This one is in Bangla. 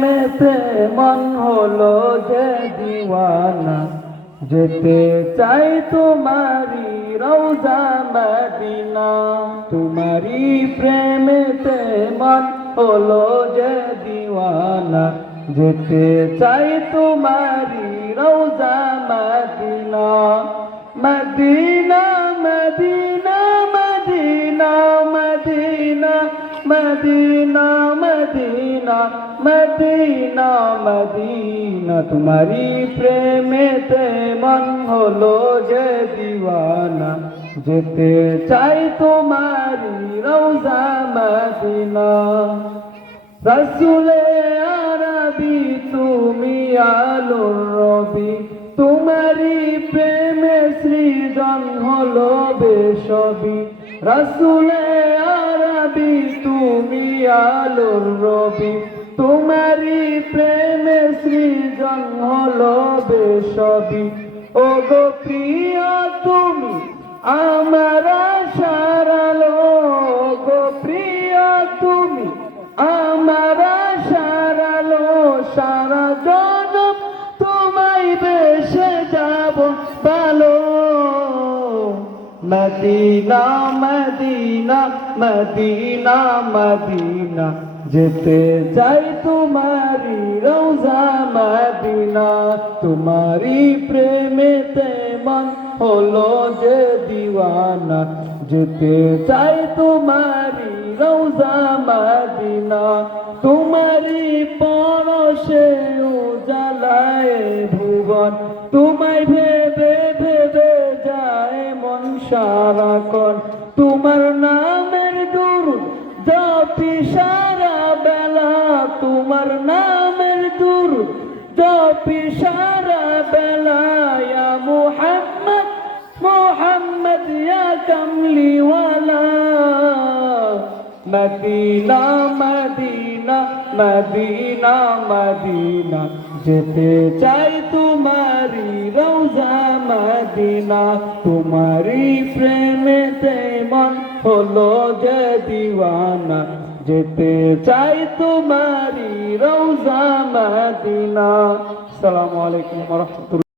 প্রেমেতে মন হলো যে দিওয়ানা, যেতে চাই তোমারি রওজা মদিনা। তোমারি প্রেমেতে মন হলো যে দিওয়ানা, যেতে চাই তোমারি রওজা Medina. Medina Medina Medina Medina Medina Medina Medina Medina. তোমারি প্রেমেতে মন হলো যে দিওয়ানা, যেতে চাই তোমারি রওজা মদিনা। রসুলে আরবি তুমি আলোর রবি, তোমারি প্রেমে সৃজন হলো বেসবি। রসুলে আরবি তুমি আলোর রবি, তোমারি প্রেমে সৃজন হলো বেসবি। ও গো প্রিয় তুমি আমার আশার আলো, গো প্রিয় তুমি আমার আশার আলো। সারা জনম তোমায় বেসে যাব ভালো। মদিনা মদিনা মদিনা মদিনা, যেতে চাই তোমারি রওজা মদিনা। তোমারি প্রেমেতে মন হলো যে দিওয়ানা, যেতে চাই তোমারি রওজা মদিনা। তোমারি পরশে উজালায় ভুবন, তোমায় ভেবে ভেবে যায় মন সারাক্ষণ। তোমার নামের দুরূদ জপি সারা বেলা, তোমার নামের দুরূদ জপি সারা বেলা। ইয়া মুহাম্মদ মুহাম্মদ ইয়া কামলিওয়ালা। মদিনা মদিনা মদিনা মদিনা, যেতে চাই তোমারি রওজা মদিনা। তোমারি প্রেমেতে মন হলো যে দিওয়ানা, যেতে চাই তোমারি রওজা মদিনা। আসসালামু আলাইকুম ওয়া রাহমাতুল্লাহ।